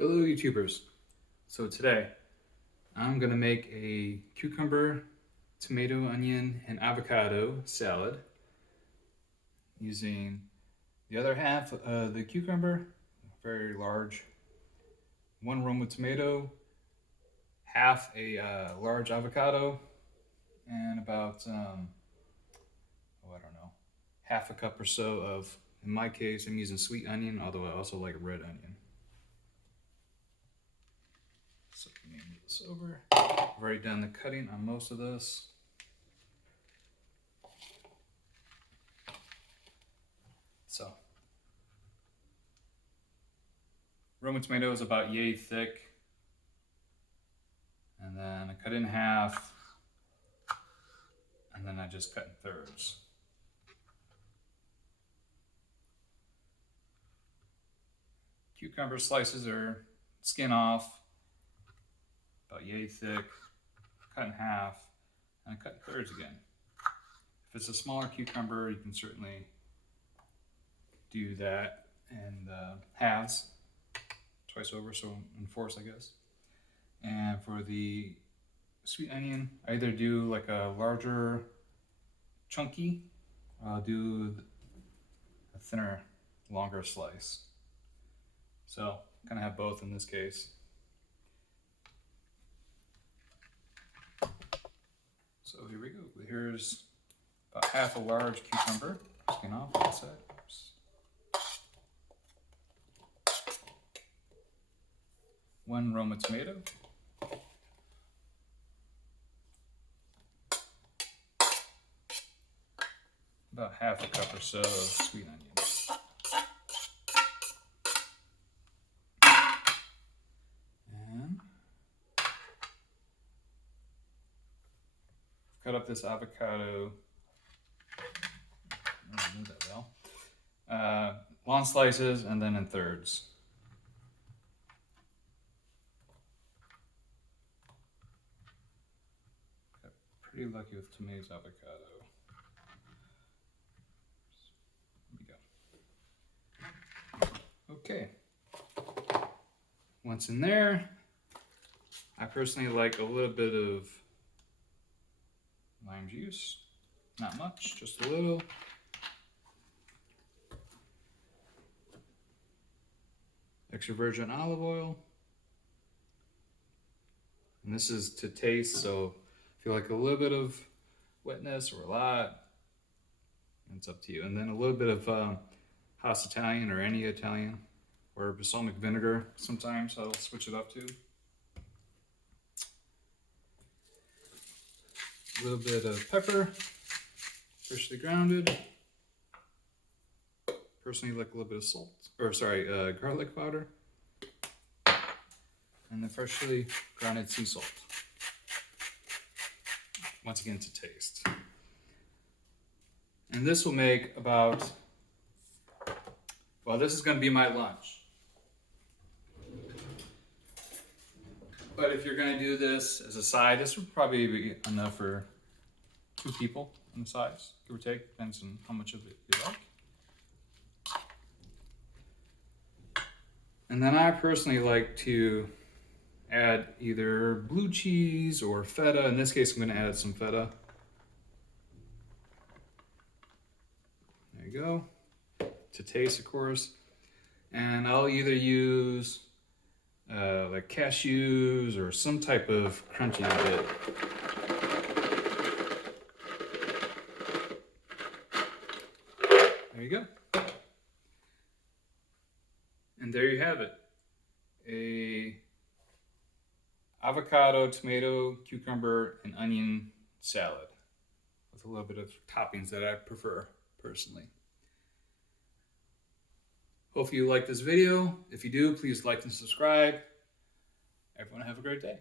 Hello YouTubers. So today I'm gonna make a cucumber, tomato, onion, and avocado salad using the other half of the cucumber, very large, one roma tomato, half a large avocado, and about I don't know, half a cup or so of, in my case I'm using sweet onion, although I also like red onion. So let me move this over. I've already done the cutting on most of this. So, Roman tomato is about yay thick. And then I cut it in half. And then I just cut in thirds. Cucumber slices are skin off, about yay thick, cut in half, and I cut in thirds again. If it's a smaller cucumber, you can certainly do that in halves, twice over, so in fourths, I guess. And for the sweet onion, I either do like a larger chunky, or I'll do a thinner, longer slice. So kind of have both in this case. So here we go. Here's about half a large cucumber. Skin off, like I said. Oops. One roma tomato. About half a cup or so of sweet onion. And cut up this avocado. I don't know that well. Long slices and then in thirds. Got pretty lucky with today's avocado. Okay, once in there, I personally like a little bit of lime juice, not much, just a little. Extra virgin olive oil. And this is to taste, so if you like a little bit of wetness or a lot, it's up to you. And then a little bit of House Italian or any Italian, or balsamic vinegar sometimes I'll switch it up to. A little bit of pepper, freshly grounded. Personally like a little bit of salt, or sorry, garlic powder. And then freshly grounded sea salt. Once again to taste. And this will make about, well, this is going to be my lunch. But if you're going to do this as a side, this would probably be enough for 2 people in size, give or take. Depends on how much of it you like. And then I personally like to add either blue cheese or feta. In this case, I'm going to add some feta. There you go. To taste, of course. And I'll either use like cashews or some type of crunchy bit. There you go. And there you have it. A avocado, tomato, cucumber, and onion salad with a little bit of toppings that I prefer personally. Hopefully you like this video. If you do, please like and subscribe. Everyone have a great day.